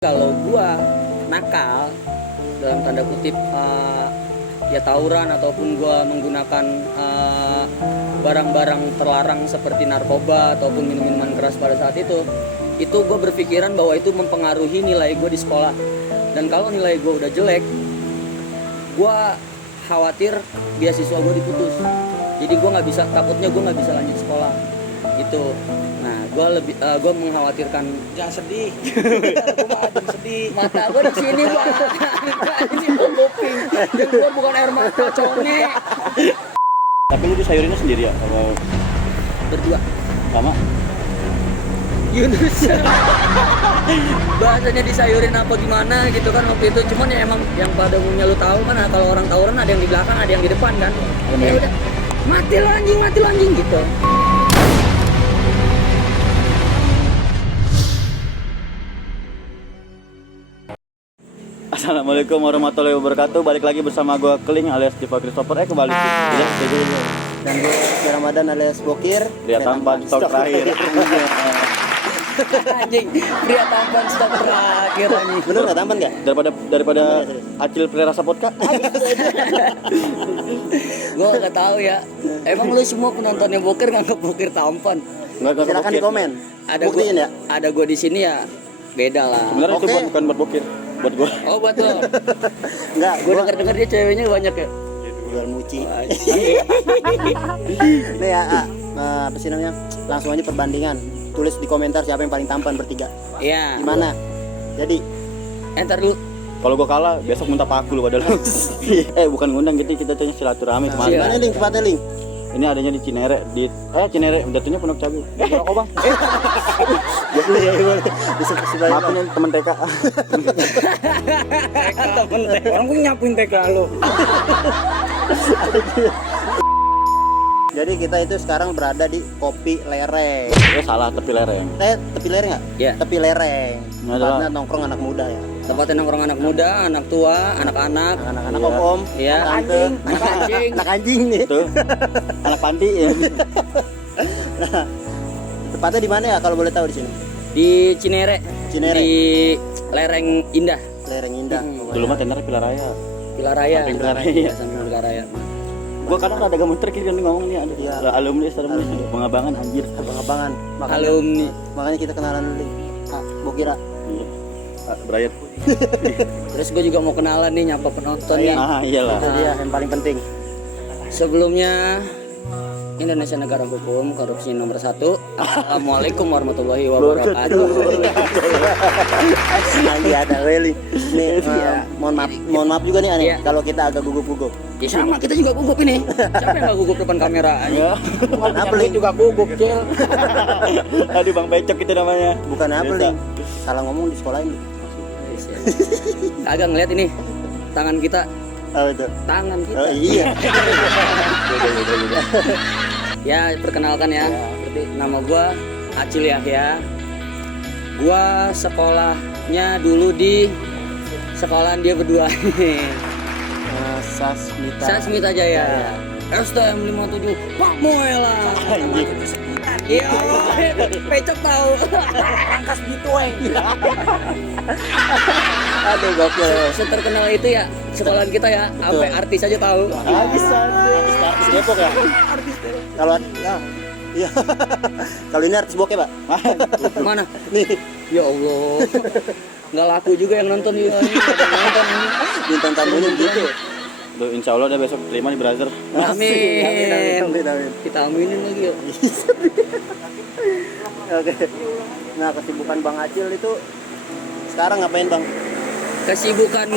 Kalau gua nakal dalam tanda kutip ya tawuran ataupun gua menggunakan barang-barang terlarang seperti narkoba ataupun minuman keras pada saat itu gua berpikiran bahwa itu mempengaruhi nilai gua di sekolah. Dan kalau nilai gua udah jelek, gua khawatir beasiswa gua diputus. Jadi gua takutnya gua nggak bisa lanjut sekolah gitu. Nah, gue mengkhawatirkan. Jangan sedih. Gue ada sedih. Mata gue di sini, Bang. Ini kuping. Dan gue bukan air mata, conge. Tapi lu disayurinnya sendiri ya? Kalau Berdua. sama? Yunus. Bahasanya disayurin apa gimana gitu kan waktu itu. Cuman ya emang yang pada umumnya lu tahu kan, kalau orang tawuran ada yang di belakang, ada yang di depan kan. Ya udah, mati lo anjing gitu. Assalamualaikum warahmatullahi wabarakatuh. Balik lagi bersama gue Keling alias Diva Christopher. Kembali ya, Dan gue Ramadan alias Bokir. Pria tampan stok terakhir. Anjing, pria tampan stok terakhir anjing. Bener nggak tampan nggak? Daripada Acil Prirasa Vodka. Gue nggak tahu ya. Emang lu semua penontonnya Bokir nganggap Bokir tampan? Enggak Silakan di komen. Buktiin ya. Ada gue di sini ya beda lah. Sebenarnya itu Oke. bukan buat Bokir, buat gue. Oh buat lo. Enggak, Gue denger dia ceweknya banyak ya. Jual muci. Nih ya, apa sih namanya? Langsung aja perbandingan. Tulis di komentar siapa yang paling tampan bertiga. Iya. Gimana? Jadi Entar dulu. Kalau gue kalah, besok minta paku lu padahal. Bukan ngundang gitu, kita tanya silaturahmi kemarin. Iya. mana link tempatnya link? Ini adanya di Cinere, Cinere, jatuhnya Pondok Cabe. Rokok bang. Maafin ya temen TK. Temen teh. Orang gue nyapuin TK lo. Jadi kita itu sekarang berada di Kopi Lereng. Salah, tepi lereng. Tepi lereng nggak? Iya. Tepi lereng. Ini adalah- Tempatnya nongkrong anak muda ya. Tempatnya nongkrong anak muda, anak tua, anak-anak. Anak-anak Iya. om, Iya. tante, Anak anjing. anak anjing nih. Tuh, anak panti ya. Tepatnya di mana ya kalau boleh tahu di sini? Di Cinere. Cinere. Di Lereng Indah. Lereng Indah. Dulu mah tenar Pilar Raya. Pilar Raya. Samping Pilar Raya. Samping Pilar Raya. Gua kadang ada gemeter gitu ngomong nih ada. Iya. Alumni pengabangan anjir. Abang-abangan. Alumni. Makanya kita kenalan dulu. Bokira. Iya. Brian. Terus gue juga mau kenalan nih, nyapa penonton nih. Iyalah. Itu dia yang paling penting. Sebelumnya, Indonesia negara hukum, korupsi nomor 1. Assalamualaikum warahmatullahi wabarakatuh. Nanti ada Welly. Nih, mohon maaf juga nih aneh Iya. kalau kita agak gugup-gugup. Ya sama, kita juga gugup ini. Siapa yang gak gugup depan kamera? Ya. Bukan apa Ling? juga gugup, Cil. Aduh Bang Becok itu namanya. Bukan apa Biasa. Ling? Salah ngomong di sekolah ini. Kagak ngeliat ini tangan kita, Oh itu. tangan kita. Oh iya. Ya, perkenalkan ya. Seperti nama gua Acil Yahya. Gua sekolahnya dulu di sekolahan dia berdua. Sasmita. Sasmita Jaya. STM 57 Pak Moela. Iya, Pecok tahu. Angkas bitueng. Aduh gokil. Seterkenal itu ya sekolahan kita ya, sampai artis aja tahu. Artis Depok ya? Kalau iya. Kalau ini artis bokeh, Pak. Mana? Nih, Ya Allah. Nggak laku juga yang nonton juga ini. Nonton ini. bintang tamunya gitu. Tuh, insya Allah udah besok terima di brother. Amin. Kita aminin lagi yuk. Oke. Nah, kesibukan Bang Acil itu sekarang ngapain, Bang? Kesibukan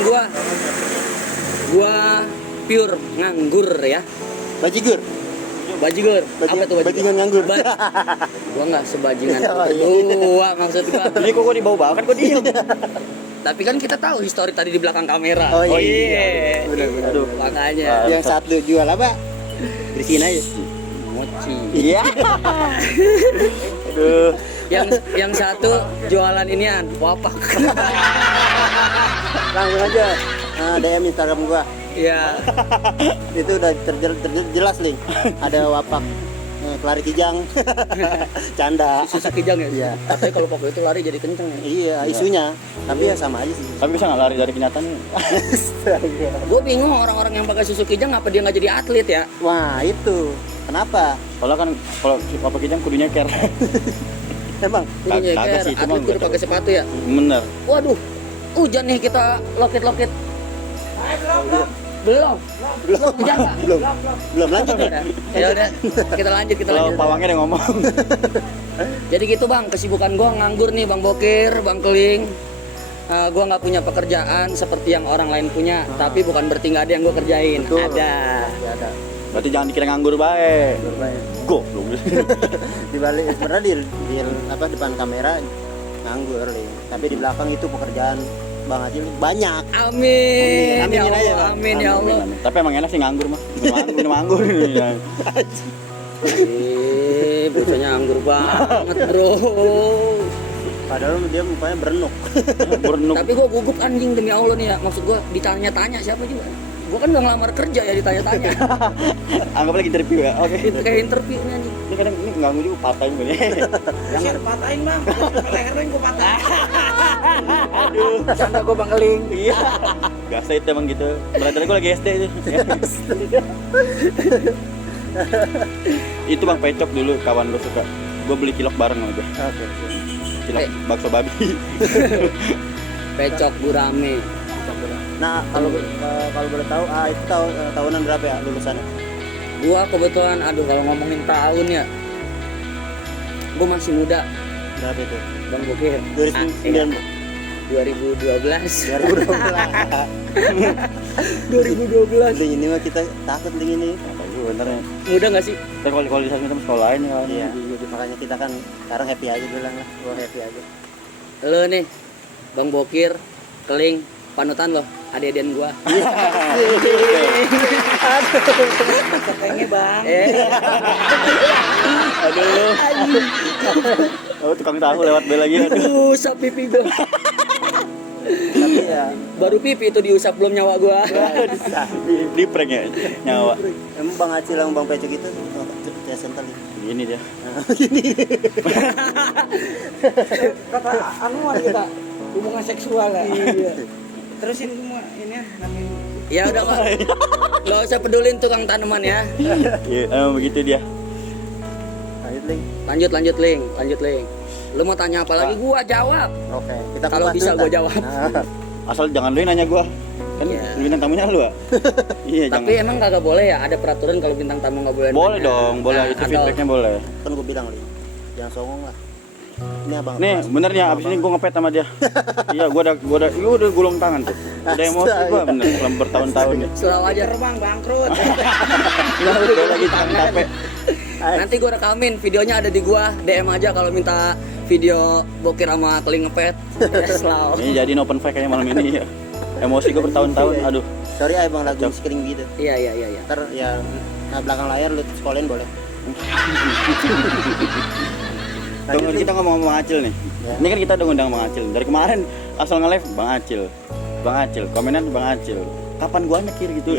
gua pure nganggur ya. Bajigur. Bajigur. Apa tuh bajigur? Bajingan nganggur. Gua nggak sebajingan Oh, iya. berdua maksud gua. Jadi kok gua dibawa kan gua diem. Tapi kan kita tahu histori tadi di belakang kamera. Oh, iya. Benar-benar. Aduh. Makanya Yang satu jual apa? Di sini aja. mochi. Iya. Aduh. Yang satu jualan inian, wapak. Langsung aja DM Instagram gua. Iya. Itu udah terjelas Ling. Ada wapak lari kijang. Canda. Susu kijang ya. Iya. Katanya kalau Poko itu lari jadi kenceng ya. Iya, isunya. Tapi ya sama aja sih. Tapi bisa nggak lari dari kenyataan? Gue bingung orang-orang yang pakai susu kijang apa dia nggak jadi atlet ya? Wah, itu. Kenapa? Soalnya kan kalau si Papa Kijang kudu nyeker. Emang Ini Kagak nyeker, sih, itu mah atlet kudu nggak pakai sepatu ya. Bener. Waduh, hujan nih kita lokit-lokit. Belum. Hujan nggak? belum lanjut ya. Ya udah, kita lanjut. Kalau pawangnya udah ngomong. Jadi gitu bang, kesibukan gue nganggur nih bang Bokir, bang Keling. Gue nggak punya pekerjaan seperti yang orang lain punya, tapi bukan berarti nggak ada yang gue kerjain. Betul. Ada. Ya ada. Berarti jangan dikira nganggur baik. Berbaik. Goblok. Di balik sebenarnya di apa depan kamera nganggur nih. Tapi di belakang itu pekerjaan Bang Acil banyak. Amin. Amin, Ya amin aja, Allah, Bang. amin ya Allah. Tapi emang enak sih nganggur mah. Minum anggur. Bocahnya anggur banget bro. Padahal dia mukanya berenuk. Berenuk. Tapi gue gugup anjing demi Allah nih ya. Maksud gue ditanya-tanya siapa juga. Gue kan udah ngelamar kerja ya ditanya-tanya. Anggap lagi interview ya. Oke. Itu kayak interviewnya anjing. Ini kadang ini ganggu juga patahin gue nih. Jangan patahin bang. Lehernya gue patahin. Aduh. Canda gue bang Keling. Iya. Biasa itu emang gitu. Brother gue lagi SD itu. Itu Bang Pecok dulu kawan gue suka. Gue beli cilok bareng sama dia. Oke. Cilok bakso babi. Pecok gurame. Nah, kalau boleh tahu, itu tahunan berapa ya lulusannya? Gua kebetulan, aduh kalau ngomongin tahun ya, gua masih muda, Berapa itu? Bang Bokir. 2009. 2012. 2012. Link ini mah kita takut link ini. Kata gue bener ya. Muda nggak sih? Tapi kalau di sana sekolah lain kan. Iya, jadi makanya kita kan sekarang happy aja dulu lah. Gua happy aja. Lo nih, Bang Bokir, Keling, panutan lo, adik-adian gua. Kayaknya bang. Aduh. Oh, tukang tahu lewat bel lagi. Aduh. Usap pipi gua. Tapi ya Baru pipi itu diusap belum nyawa gua. Di prank ya nyawa. emang Bang Acil sama Bang Pecok itu ya sental ini. Gini dia. Kata anuan kita hubungan seksual ya. Iya. Terusin semua ini namin. Ya udah Pak. Nggak usah pedulin tukang tanaman ya. Iya, emang begitu dia. Lanjut link. Lanjut Ling. Lu mau tanya apa lagi? Gua jawab. Oke, kita Kalau kupas bisa dulu, gua tak? jawab. Nah, Asal jangan lu yang nanya gua. Kan Iya. bintang tamunya lu, ah. Iya, Tapi jangan. emang kagak boleh ya? Ada peraturan kalau bintang tamu nggak boleh. Boleh nanya. dong, boleh Nah, itu atau- feedbacknya boleh. kan gua bilang link. Jangan songong lah. Ini abang. Nih, bener ya, abis ini gua ngepet sama dia. Iya, gua udah gulung tangan tuh. Udah emosi gua bener selama bertahun-tahun ya. Selalu aja. Terbang bangkrut. Udah lagi capek. Nanti gua rekamin videonya ada di gua. DM aja kalau minta video Bokir sama Keling ngepet. Ya, selalu. Ini jadi open fake kayaknya malam ini ya. Emosi gua bertahun-tahun, aduh. Sorry abang lagu screen gitu. Iya. Ntar ya belakang layar lu sekolahin boleh. Tunggu, kita ngomong Bang Acil nih. Ya. Ini kan kita udah ngundang Bang Acil. Dari kemarin asal nge-live Bang Acil. Komenan Bang Acil. Kapan gua nyekir gitu?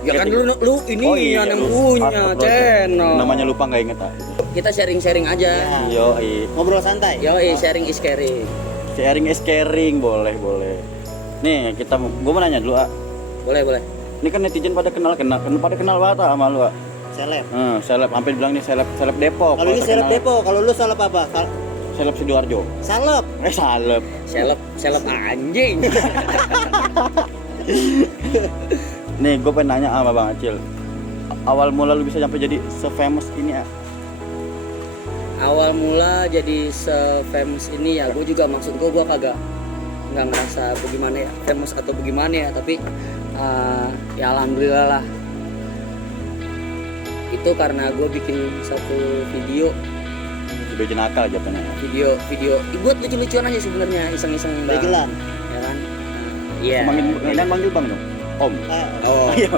Ya kan lu ini Oh iya, yang lu- punya astagfirullah. channel. Namanya lupa nggak inget ah. Kita sharing-sharing aja. Yo, Ngobrol santai. Yoi, sharing is caring. sharing is caring, boleh. Nih, gua mau nanya dulu, ah. Boleh. Ini kan netizen pada kenal banget ah sama lu, ah. Seleb. Seleb, hampir bilang nih seleb Depok. Kalau ini seleb terkenal. Depok, kalau lu salep apa? Seleb Sidoarjo. Salep. Saleb. Seleb anjing. Nih, gue pengen nanya sama Bang Acil. Awal mula lu bisa sampai jadi se-famous ini ya? Awal mula jadi se-famous ini ya, gue juga maksud gue kagak nggak ngerasa bagaimana ya, famous atau bagaimana ya, tapi ya alhamdulillah lah. Itu karena gue bikin satu video Udah jenakal jatuhnya. video buat lucu-lucuan aja sebenarnya, iseng-iseng bang. Begelan. Ya kan? Iya. Manggil Bang dong. Om. Oh. Iya.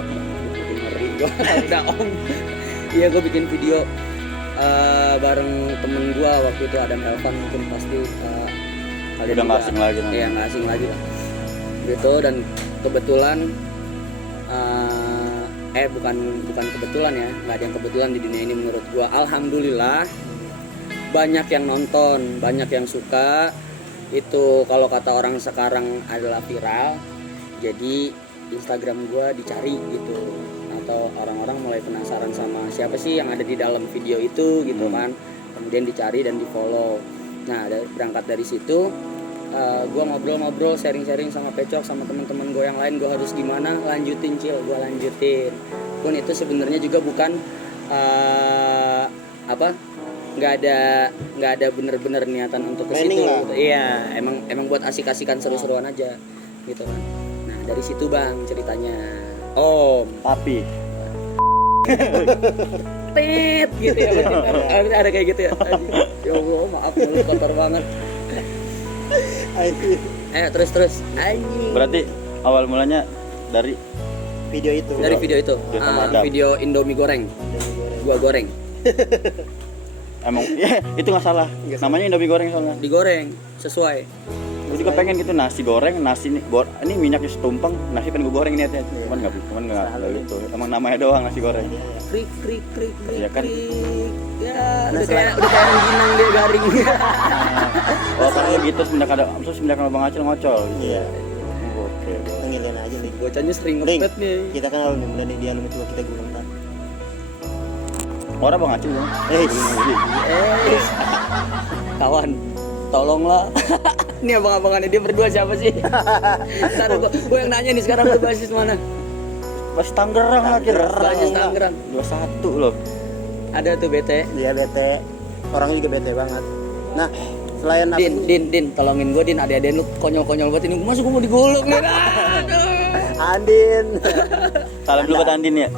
Bikin ngeri gue. Udah om. Iya gue bikin video bareng temen gue waktu itu Adam Elvan, mungkin pasti kalian Udah nggak juga- asing lagi namanya. Iya nggak asing lagi lah. Gitu, dan kebetulan bukan kebetulan ya, nggak ada yang kebetulan di dunia ini menurut gua. Alhamdulillah banyak yang nonton, banyak yang suka. Itu kalau kata orang sekarang adalah viral. Jadi Instagram gua dicari gitu, atau orang-orang mulai penasaran sama siapa sih yang ada di dalam video itu gitu kan. Kemudian dicari dan di follow. Nah berangkat dari situ gue ngobrol-ngobrol, sharing-sharing sama Pecok, sama teman-teman gue yang lain, gue harus gimana lanjutin Cil, gue lanjutin. Pun itu sebenarnya juga bukan nggak ada bener-bener niatan untuk ke situ. Gitu. Iya, emang buat asik-asikan seru-seruan aja gitu kan. Nah dari situ bang ceritanya. Tapi Tit gitu ya, ada kayak gitu ya. Ya Allah maaf mulut kotor banget. Terus anjing. berarti awal mulanya dari Video itu. Dari video itu, video Indomie goreng, gua goreng, emang ya, itu nggak salah. Namanya Indomie goreng soalnya. digoreng sesuai. Gue juga pengen gitu nasi goreng, nasi ini minyaknya setumpeng, nasi pengen gue goreng niatnya. Cuman nggak gitu. Emang namanya doang nasi goreng. Krik krik krik krik. Iya kan? Krik. Ya udah kayak rengginang dia garing. Oh kalau gitu semenjak ada Bang Acil ngocol. Iya. Oke. Panggilan aja nih. Bocahnya sering Ding, ngepet nih. kita kan alumni muda nih, di alumni tua kita gulung kan. Orang Bang Acil dong. Kawan, tolonglah. Ini abang-abangannya dia berdua siapa sih? Ntar gue yang nanya nih sekarang lu basis mana? Bas Tangerang lah kira. Basis Tangerang. 21 loh. Ada tuh bete. Dia bete. Orangnya juga bete banget. Nah, selain Din, tolongin gue Din, adik-adik lu konyol-konyol banget ini. Masuk gue mau digulung nih. Aduh. Andin. Salam dulu buat Andin ya.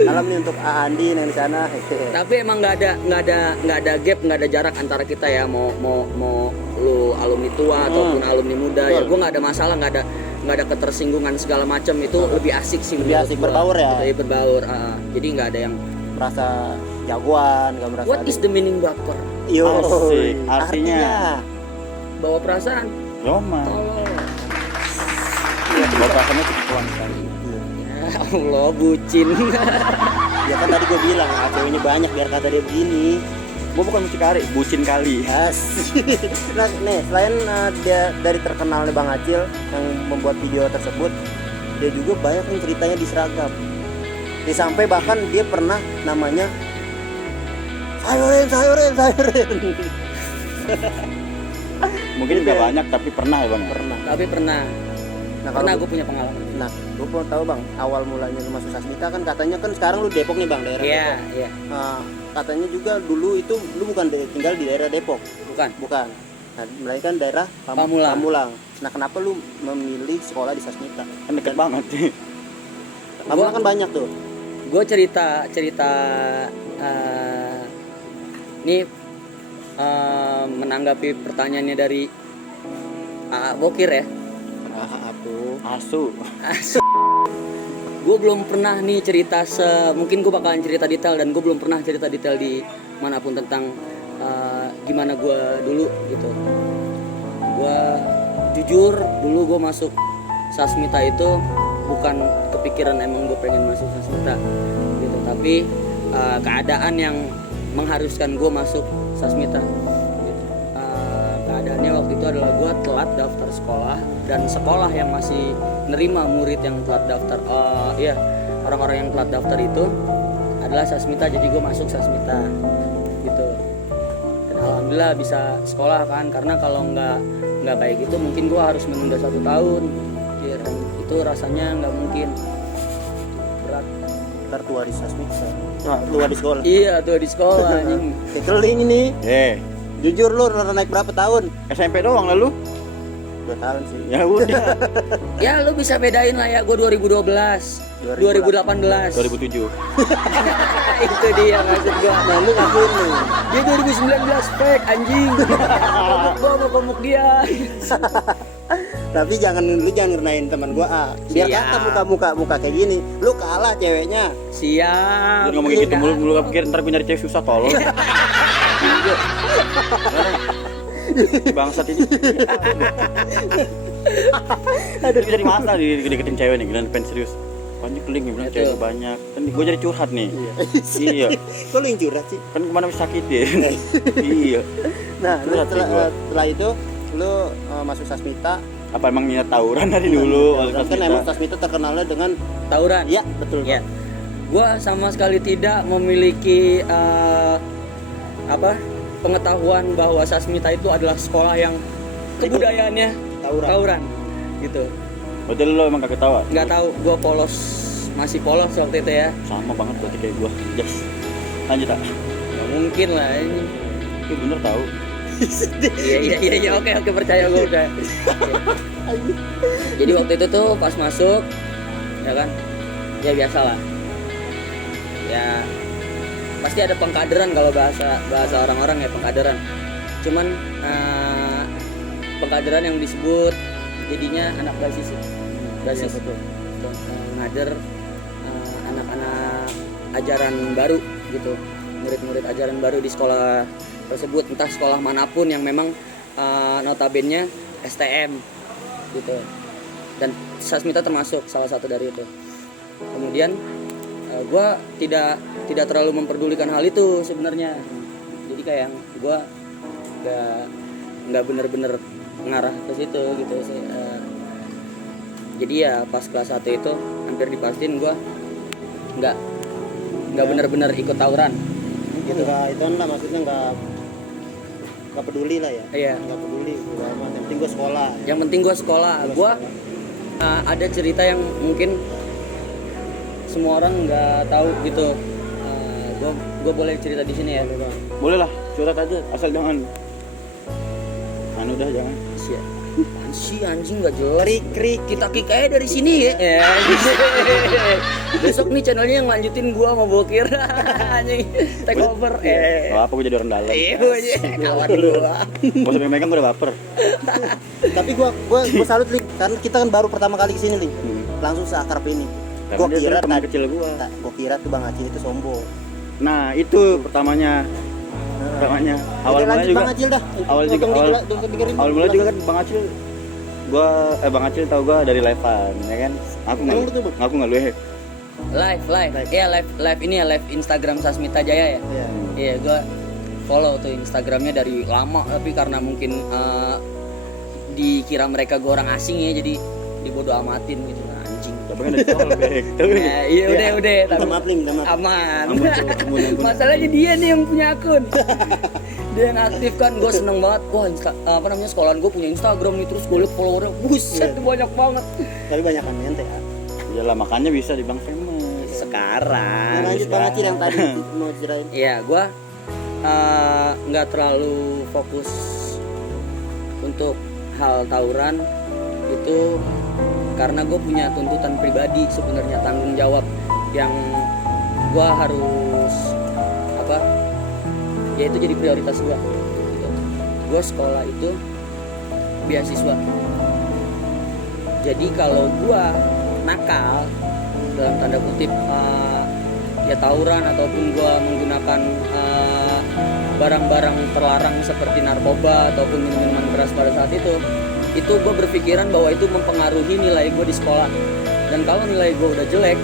Salam nih untuk Andin yang di sana. Tapi emang nggak ada gap, nggak ada jarak antara kita ya, mau lu alumni tua ataupun alumni muda. Ya gue nggak ada masalah, nggak ada ketersinggungan segala macam. Itu lebih asik sih, Lebih asik berbaur ya. Lebih berbaur. Jadi nggak ada yang Merasa jagoan, nggak merasa. what is the meaning baper? Yo, Asik, artinya. Bawa perasaan. Roma. Tolong. Bawa perasaannya kecuan sekali. Ya Allah, bucin. Ya kan tadi gue bilang ceweknya banyak biar kata dia begini. Gue bukan mucikari, bucin kali. Nah, nih selain dia dari terkenalnya Bang Acil yang membuat video tersebut, dia juga banyak yang ceritanya di seragam. Sampai bahkan dia pernah namanya sayurin. Mungkin nggak banyak tapi pernah ya Bang. Tapi pernah. Nah, Karena gue punya pengalaman. Nah, gue mau tahu Bang, awal mulanya lu masuk Sasmita kan katanya kan sekarang lu Depok nih Bang, daerah Iya, Depok. iya. Nah, katanya juga dulu itu lu bukan tinggal di daerah Depok. Bukan. Nah, melainkan daerah Pamulang. Nah, kenapa lu memilih sekolah di Sasmita? Kan deket banget. Pamulang kan banyak tuh. Gue cerita ini menanggapi pertanyaannya dari Bokir ya. Asu. Gue belum pernah nih cerita mungkin gue bakalan cerita detail, dan gue belum pernah cerita detail di manapun tentang gimana gue dulu gitu. Gue jujur dulu gue masuk Sasmita itu bukan kepikiran emang gue pengen masuk Sasmita gitu, tapi keadaan yang mengharuskan gue masuk Sasmita gitu. Keadaannya waktu itu adalah gue telat daftar sekolah, dan sekolah yang masih nerima murid yang telat daftar, orang-orang yang telat daftar itu adalah Sasmita, jadi gue masuk Sasmita gitu. Dan alhamdulillah bisa sekolah kan, karena kalau nggak baik itu mungkin gue harus menunda 1 tahun ya, dan itu rasanya nggak mungkin, berat. Tertua di Sasmita. Tua di sekolah. Iya tuh di sekolah anjing. Keling ini. Jujur lu naik berapa tahun? SMP doang lalu. 2 tahun sih. Ya udah. Ya lu bisa bedain lah ya, gue 2012, 2018. 2007. Itu dia maksud gue. Nah, lu ngakuin lu. Dia 2019 fake anjing. Gue mau komuk dia. Tapi jangan ngerenain teman gua. Biar Siap. kata muka kayak gini. Lu kalah ceweknya. Siap. Lu ngomong gitu mulu gak pikir ntar gue nyari cewek susah tolong. Bangsat ini. Aduh, jadi masalah deketin cewek nih, gila pengen serius. apanya keling bilang Itu. cewek banyak kan gue jadi curhat nih. Iya Kok lu yang curhat sih? kan kemana bisa sakitin. Iya Nah, lu Curhat setelah, sih gua. setelah itu lu masuk Sasmita. apa emang niat tawuran dari dulu waktu Kan emang Sasmita terkenalnya dengan Tawuran. iya betul. Ya. Gua sama sekali tidak memiliki pengetahuan bahwa Sasmita itu adalah sekolah yang kebudayaannya tawuran gitu. berarti lo emang kagak tahu. Nggak tahu, gua masih polos waktu itu ya. Sama banget berarti kayak gue. Jas lanjut tak. Nggak mungkin lah ini. Itu bener tahu. Iya, oke, percaya gue udah. Jadi waktu itu tuh pas masuk ya kan, ya biasa lah ya, pasti ada pengkaderan kalau bahasa orang-orang ya, pengkaderan. Cuman pengkaderan yang disebut jadinya anak basis betul. Ngader anak-anak ajaran baru gitu, murid-murid ajaran baru di sekolah tersebut, entah sekolah manapun yang memang notabene STM gitu, dan Sasmita termasuk salah satu dari itu. Kemudian gue tidak terlalu memperdulikan hal itu sebenarnya, jadi kayak gue nggak bener-bener ngarah ke situ gitu sih. Jadi ya pas kelas 1 itu hampir dipastiin gue nggak bener-bener ikut tawuran gitu. Enggak itu lah, maksudnya enggak peduli lah ya. Iya. Enggak peduli gua mah, yang penting gua sekolah. Ya. Yang penting gue sekolah. Gue ada cerita yang mungkin semua orang nggak tahu gitu. Gue boleh cerita di sini ya. Boleh lah, curhat aja asal jangan udah jangan. Si anjing nggak jelas. Krik kita kick aja dari sini ya. Besok nih channelnya yang lanjutin gue sama Bokir. Anjing take over. Gak apa gue jadi orang dalam. Iya, kawan gue. Gak usah megang gue udah baper. Tapi gua salut Ling, karena kita kan baru pertama kali kesini Ling. Langsung seakrab ini. Gua Karena dia kira teman tadi kecil gue. gua kira tuh Bang Acil itu sombong. Nah itu pertamanya awal mulanya juga Bang Acil dah. awal mulanya juga kan Bang Acil Bang Acil tau gue dari live-an ya kan. Aku Emang betul, Bang? ngaku nggak lu Live. Iya, live ini ya, live Instagram Sasmita Jaya ya. Iya. Iya, gue follow tuh Instagramnya dari lama, tapi karena mungkin dikira mereka gue orang asing ya, jadi dibodo amatin gitu, anjing. tapi kan dari awal bek. Ya, iya udah. Minta maaf Ling, minta maaf. Aman. Ampun. Masalahnya dia nih yang punya akun. Dia yang aktif kan, gue seneng banget. Wah, sekolahan gue punya Instagram nih, terus gue liat followernya, buset, banyak banget. Tapi banyak kan ente ya. Iyalah makanya bisa dibilang famous. Sekarang. Nah, lanjut Bang Acil yang tadi mau ceritain. Iya, gue nggak terlalu fokus untuk hal tawuran itu karena gue punya tuntutan pribadi sebenarnya, tanggung jawab yang gue harus ya itu jadi prioritas gue. Gue sekolah itu beasiswa, jadi kalau gue nakal dalam tanda kutip ya tawuran ataupun gue menggunakan barang-barang terlarang seperti narkoba ataupun minuman keras pada saat itu gue berpikiran bahwa itu mempengaruhi nilai gue di sekolah, dan kalau nilai gue udah jelek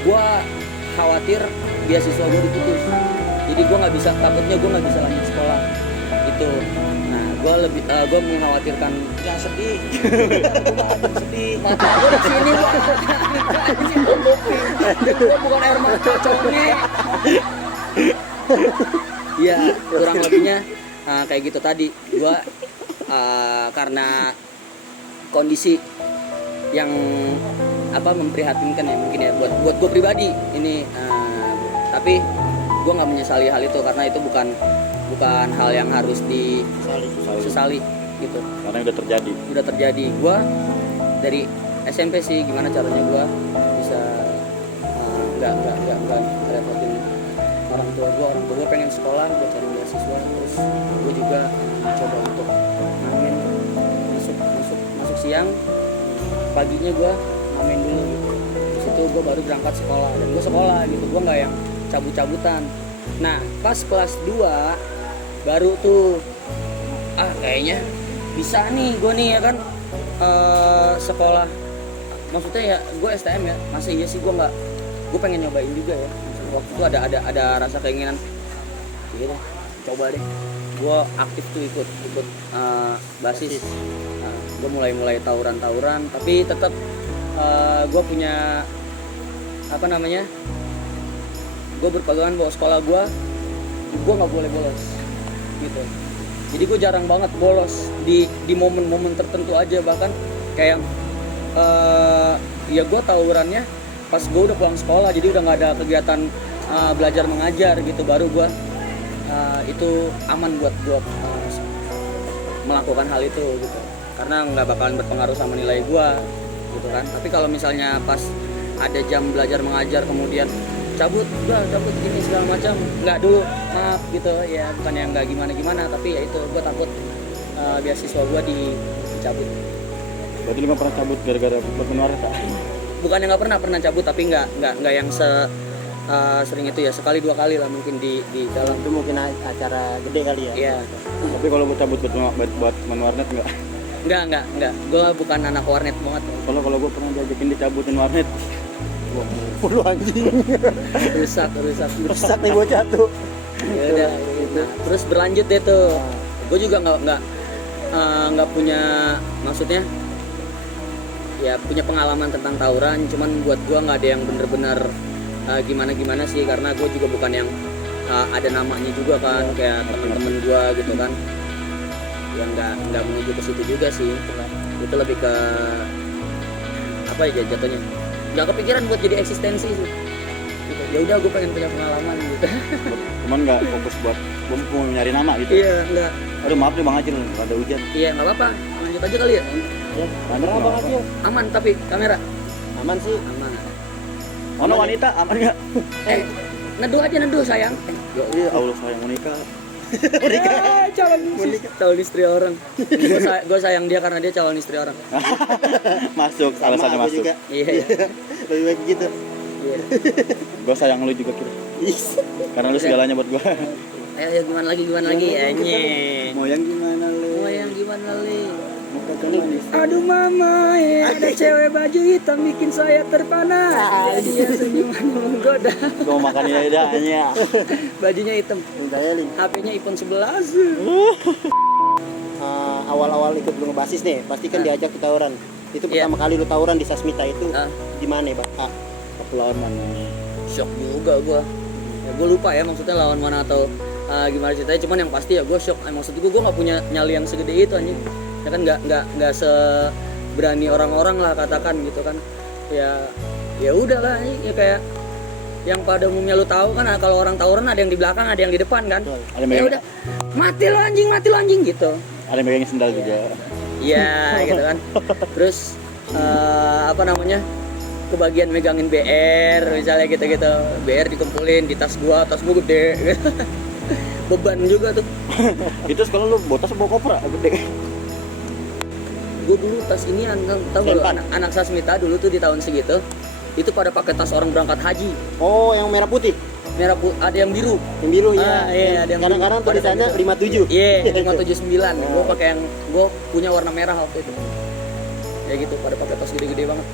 gue khawatir beasiswa gue diputus, jadi gue takutnya gue nggak bisa lanjut sekolah itu. Nah, gue mengkhawatirkan. Jangan sedih. Sedih. Mata gue di sini gue bukan air mata conge. Iya, kurang lebihnya kayak gitu tadi. Gue karena kondisi yang memprihatinkan ya mungkin ya buat gue pribadi ini, tapi gue nggak menyesali hal itu karena itu bukan hal yang harus disesali gitu. Karena udah terjadi. Gue dari SMP sih gimana caranya gue bisa nggak repotin orang tua gue pengen sekolah, gue cari beasiswa, terus gue juga coba untuk ngamen, masuk siang, paginya gue ngamen dulu gitu. Terus itu gue baru berangkat sekolah, dan gue sekolah gitu, gue nggak yang cabut-cabutan. Nah pas kelas 2 baru tuh kayaknya bisa nih gue nih ya kan, sekolah maksudnya ya gue STM ya, masih iya sih gue pengen nyobain juga ya. Maksudnya waktu itu ada rasa keinginan gitu, coba deh. Gue aktif tuh ikut basis. Gue mulai tawuran, tapi tetap gue punya apa namanya, gue berpegangan bahwa sekolah gue nggak boleh bolos gitu. Jadi gue jarang banget bolos di momen-momen tertentu aja, bahkan kayak ya gue tawurannya pas gue udah pulang sekolah, jadi udah nggak ada kegiatan belajar mengajar gitu, baru gue itu aman buat gue melakukan hal itu gitu, karena nggak bakalan berpengaruh sama nilai gue gitu kan. Tapi kalau misalnya pas ada jam belajar mengajar kemudian cabut gini segala macam, nggak dulu, maaf gitu ya, bukan yang nggak gimana tapi ya itu gue takut beasiswa gue dicabut. Berarti lu nggak pernah cabut gara-gara berpengaruh tak? Bukannya nggak pernah cabut, tapi nggak yang sering itu ya, sekali dua kali lah mungkin di dalam. Itu mungkin acara gede kali ya. Iya. Tapi kalau buat cabut buat main warnet nggak? Enggak. Gue bukan anak warnet banget. Kalau gue pernah diajakin dicabutin warnet. Lu anjing. rusak Nih bocah tuh. ya udah. Nah, terus berlanjut deh tuh. Gue juga nggak punya, maksudnya ya punya pengalaman tentang tawuran, cuman buat gue nggak ada yang bener-bener gimana sih, karena gue juga bukan yang ada namanya juga kan, kayak temen-temen gue gitu kan, yang nggak menuju ke situ juga sih. Itu lebih ke apa ya jatuhnya, nggak kepikiran buat jadi eksistensi sih gitu. Ya udah, gue pengen punya pengalaman gitu. Cuman nggak fokus buat mau nyari nama gitu. Iya, nggak. Aduh maaf nih Bang Acil, ada hujan. Iya, nggak apa-apa, lanjut aja kali ya. Lanjut Bang Acil. Aman tapi kamera Aman sih. aman. Mana wanita aman nggak? Neduh sayang. Ya iya, Allah sayang Monika. calon istri orang. Gue sayang dia karena dia calon istri orang. Masuk, alasannya Sama aku masuk. juga. Iya. Lebih baik gitu. Iya. Gue sayang lu juga kira. Karena lu segalanya buat gue. Ayo gimana lagi Anjing. Mau yang gimana lu? Mau yang gimana li? Mau kacang manis. Aduh mama, ada cewek baju hitam bikin saya terpana. Dia senyuman menggoda. Gue mau makan ini aja. Bajunya hitam, Saya Lin. HP-nya iPhone 11. Awal-awal ikut lu ngebasis nih, pasti kan diajak ke tawuran. Itu pertama kali lu tawuran di Sasmita itu di mana, Bang? Lawan mana? Shock juga gua. Ya gua lupa ya maksudnya lawan mana atau gimana ceritanya, cuman yang pasti ya gua shock. Maksud gua nggak punya nyali yang segede itu anjing. Ya kan nggak seberani orang-orang lah katakan gitu kan. Ya udah lah anjing, ya kayak yang pada umumnya lu tahu kan, kalau orang tawuran ada yang di belakang, ada yang di depan kan. Ada Ya megang, udah, mati lo anjing gitu. ada yang megangin sendal juga. Iya gitu kan. Terus apa namanya, kebagian megangin BR misalnya gitu-gitu. BR dikumpulin di tas gua gede. Beban juga tuh. Itu sekolah lu bawa tas bawa koper gede. Gua dulu tas ini tahu nggak lu, anak Sasmita dulu tuh di tahun segitu itu pada pakai tas orang berangkat haji. Oh, yang merah putih. Merah ada yang biru. Yang biru ya. Iya, ada yang Kadang-kadang biru. tulisannya 57. Iya, 579. Gua pakai yang gua punya warna merah waktu itu. Ya gitu, pada pakai tas gede-gede banget.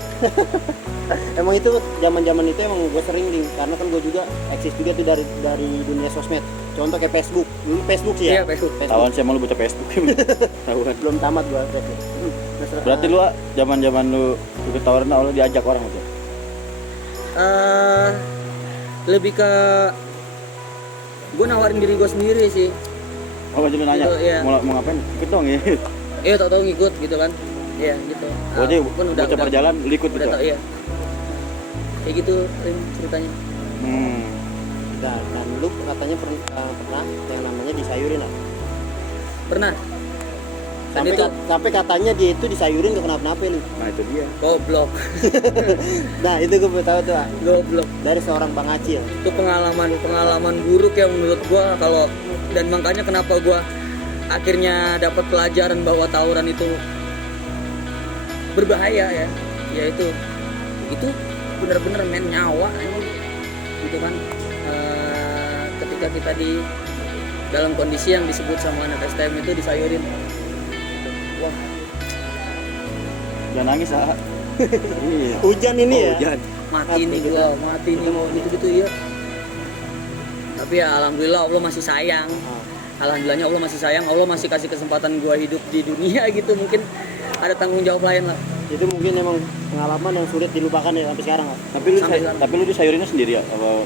Emang itu zaman-zaman itu emang gue sering Lin, karena kan gue juga eksis juga tuh dari dunia sosmed. Contoh kayak Facebook. Dulu Facebook sih ya. Iya, Facebook. Tawan sih emang lu baca Facebook. Tawan. Belum tamat gue Facebook. Berarti lu zaman-zaman lu ikut tawuran awalnya diajak orang gitu. Lebih ke gue nawarin diri gue sendiri sih. Oh, jadi nanya, Gitu, iya. mau ngapain? Ikut dong ya. Iya, tau-tau ngikut gitu kan. Iya gitu. Berarti Pun bocah perjalanan lu ikut udah gitu. tau, iya. Kayak gitu ceritanya. Dan lu katanya pernah yang namanya disayurin lah. Pernah. Dan Sampai katanya dia itu disayurin gak kenapa-napa lu. Nah, itu dia. goblok. Nah itu gue tahu tuh Goblok. dari seorang Bang Acil. Itu pengalaman buruk yang menurut gua, kalau dan makanya kenapa gua akhirnya dapat pelajaran bahwa tawuran itu berbahaya ya. Yaitu itu bener-bener main nyawa anjing. Gitu kan. Ketika kita di dalam kondisi yang disebut sama anak STM itu disayurin. Wah, Jangan nangis, ah. Iya. Hujan ini ya. Hujan. Mati nih gua, mati nih mau gitu-gitu ya. Tapi ya alhamdulillah Allah masih sayang. Alhamdulillahnya Allah masih sayang, Allah masih kasih kesempatan gua hidup di dunia gitu. Mungkin ada tanggung jawab lain lah. Itu mungkin emang pengalaman yang sulit dilupakan ya sampai sekarang Kak. Tapi lu disayurinnya sendiri ya? Apa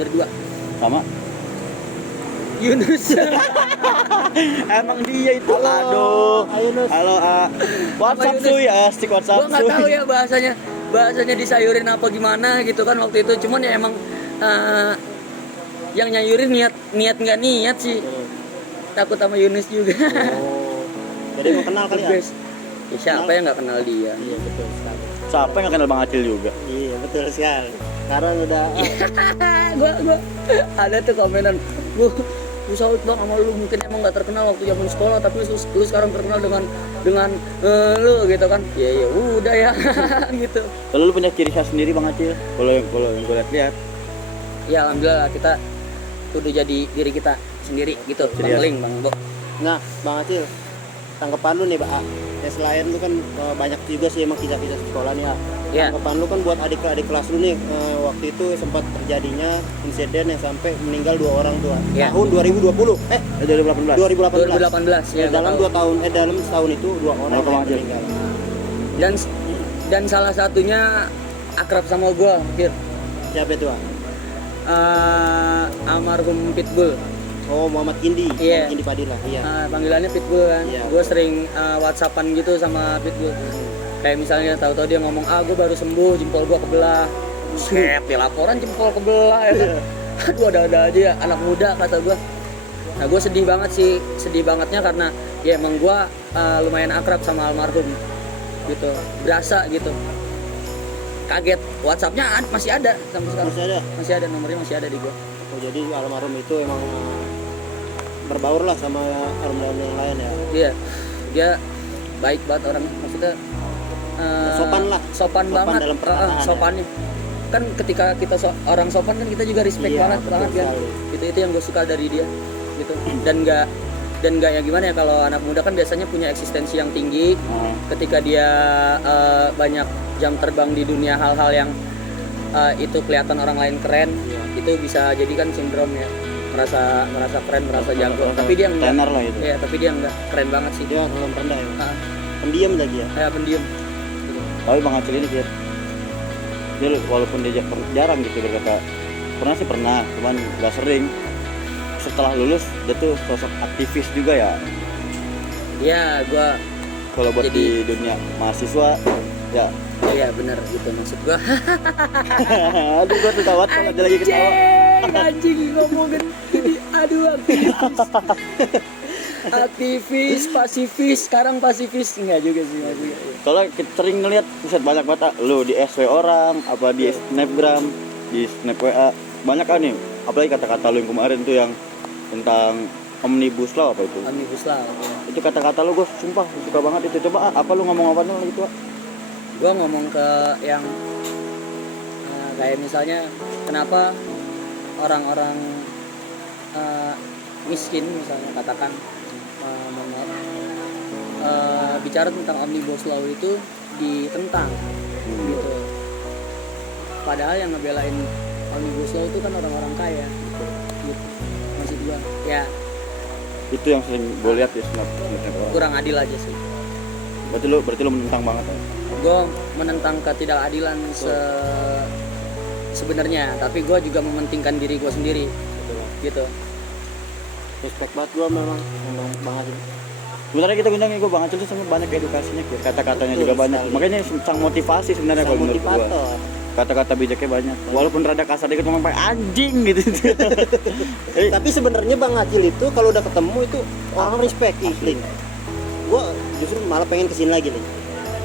Berdua. sama? Yunus. Emang dia itu. Aduh. Yunus. Halo, WhatsApp Yunus? suy, asik WhatsApp Gua nggak tahu suy. ya bahasanya disayurin apa gimana gitu kan waktu itu. Cuman ya emang yang nyayurin niat nggak niat sih. Takut sama Yunus juga. Oh. Jadi mau kenal kali ya? Best. Ya, siapa yang nggak kenal dia? Iya betul sekali. Siapa yang gak kenal Bang Acil juga? Iya betul sekali. Sekarang udah gua ada tuh komenan gua salut bang sama lu, mungkin emang nggak terkenal waktu zaman sekolah tapi lu sekarang terkenal dengan lu gitu kan. Ya udah ya gitu. Kalau lu punya ciri khas sendiri Bang Acil, kalau yang gue lihat Ya alhamdulillah kita udah jadi diri kita sendiri gitu. Serius? Bang Ling, Bang Bo. Nah, Bang Acil, tanggapan lu nih, Pak. Ya selain lu kan banyak juga sih emang kisah-kisah sekolah nih, Iya. Tanggapan lu kan buat adik-adik kelas lu nih, waktu itu sempat terjadinya insiden yang sampai meninggal 2 orang tuh. Iya. Tahun 2020. 2018. 2018 Ya, ya dalam 2 tahun dalam setahun itu 2 orang Berapa, Bang Acil? yang meninggal. dan salah satunya akrab sama gua, Kir. Siapa itu, Pak? Almarhum Pitbull. Oh, Muhammad Kindi. Iya. Muhammad Kindi Padilla. Iya. Panggilannya Pitbull kan. Iya. Gue sering WhatsAppan gitu sama Pitbull. Kayak misalnya tahu-tahu dia ngomong, gue baru sembuh, jempol gue kebelah. Set, ya laporan jempol kebelah ya kan. Aduh ada-ada aja ya, anak muda kata gue. Nah gue sedih banget sih, sedih bangetnya karena ya emang gue lumayan akrab sama almarhum gitu, berasa gitu. Kaget, WhatsAppnya masih ada sampai sekarang. Masih ada. Nomornya masih ada di gue. Oh, jadi almarhum itu emang berbaur lah sama almarhum yang lain ya. Iya, dia baik banget orangnya, maksudnya Sopan lah. sopan banget dalam perkataan ya. sopannya kan ketika kita orang sopan kan kita juga respect Iya, banget betul kan sekali. itu yang gue suka dari dia gitu. Dan nggak ya gimana ya, kalau anak muda kan biasanya punya eksistensi yang tinggi ketika dia banyak jam terbang di dunia hal-hal yang itu kelihatan orang lain keren. Iya. Itu bisa jadi kan sindrom ya, merasa keren, merasa jago, tapi dia enggak. tenar lah itu. Ya, tapi dia enggak, keren banget sih dia. Dia kalau rendah ya. Ah, Pendiam lagi ya. kayak pendiam. Tapi Bang Acil ini dia walaupun dia jarang gitu berkata, pernah cuman gak sering. Setelah lulus dia tuh sosok aktivis juga ya. Ya, gua Kalau buat Jadi- di dunia mahasiswa ya. iya bener gitu maksud gua. Aduh gua tuh tawat kalau dia lagi ketawa. Anjing ngomongin ini, aduh aktivis, pasifis, sekarang pasifis enggak juga sih, enggak juga. Soalnya kita sering ngeliat buset banyak banget lu di SW orang, apa di Snapgram, di Snap WA. Banyak kan nih, apalagi kata-kata lu yang kemarin tuh yang tentang omnibus law apa itu. Omnibus Law. Ya. Itu kata-kata lu gue sumpah suka banget itu. Coba apa lu ngomong apa dulu gitu, Gua ngomong ke yang kayak misalnya kenapa orang-orang miskin misalnya katakan mohon maaf, bicara tentang Omnibus Law itu ditentang gitu. Padahal yang ngebelain Omnibus Law itu kan orang-orang kaya gitu. Maksud gua ya Itu yang sering gue lihat di Snap orang. kurang adil aja sih. Berarti lu menentang banget ya. Gue menentang ketidakadilan sebenarnya, tapi gue juga mementingkan diri gue sendiri gitu. Respect banget gua memang Bang Acil. Sebenarnya kita undang gue Bang Acil tuh sama banyak edukasinya, Kir. Kata-katanya Betul juga banyak. sekali. Makanya sang motivasi sebenarnya kalau menurut gue. Motivator. Kata-kata bijaknya banyak. Walaupun rada kasar dikit ngomong pakai anjing gitu. Tapi sebenarnya Bang Acil itu kalau udah ketemu itu orang respect Lin. Gua justru malah pengen kesini lagi nih.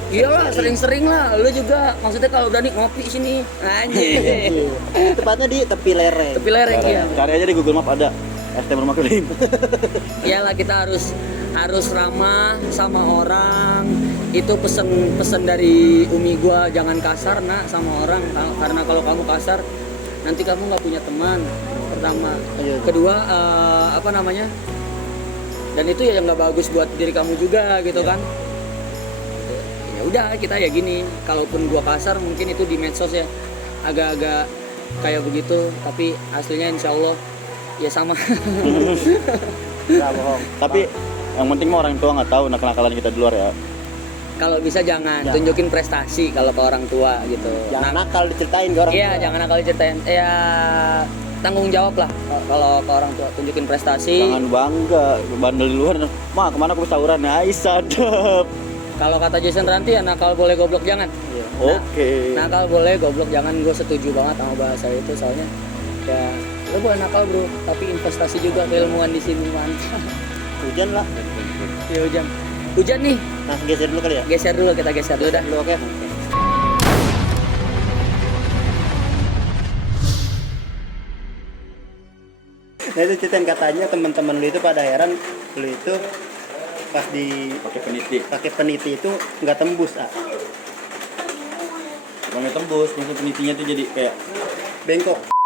Iyalah, sering-sering lah. Lu juga maksudnya kalau udah nih ngopi sini, anjing. Tepatnya di tepi lereng. Tepi lereng ya. Cari aja di Google Map ada ST Rumah Krim. Iyalah, kita harus ramah sama orang. Itu pesen dari umi gua, jangan kasar nak sama orang, karena kalau kamu kasar nanti kamu nggak punya teman. Pertama, Iya. kedua apa namanya? Dan itu ya nggak bagus buat diri kamu juga gitu kan. ya udah kita ya gini, kalaupun gua kasar mungkin itu di medsos ya agak-agak kayak begitu, tapi aslinya insya Allah ya sama. Nggak bohong. Tapi yang penting mah orang tua nggak tahu nakal-nakalan kita di luar ya. Kalau bisa jangan Jangan. tunjukin prestasi kalau ke orang tua gitu. Jangan Nah, nakal diceritain ke orang iya tua. jangan nakal ceritain, ya tanggung jawab lah kalau ke orang tua, tunjukin prestasi. Jangan bangga bandel di luar. Mah kemana aku bisa tawuran? Nah, sadap. Kalau kata Jason Ranti ya nakal boleh goblok jangan. Iya. Oke. Nakal boleh goblok jangan, gue setuju banget sama bahasa itu, soalnya ya lo boleh nakal bro, tapi investasi juga keilmuan di sini mantap. Hujan lah. Ya hujan nih, Nah, geser dulu kali ya. geser dulu, kita geser dulu dah. Dulu oke. Nah itu ceritain, katanya teman-teman lu itu pada heran lu itu pas di Pakai peniti. pakai peniti itu nggak tembus Bukan tembus, maksud penitinya tuh jadi kayak bengkok.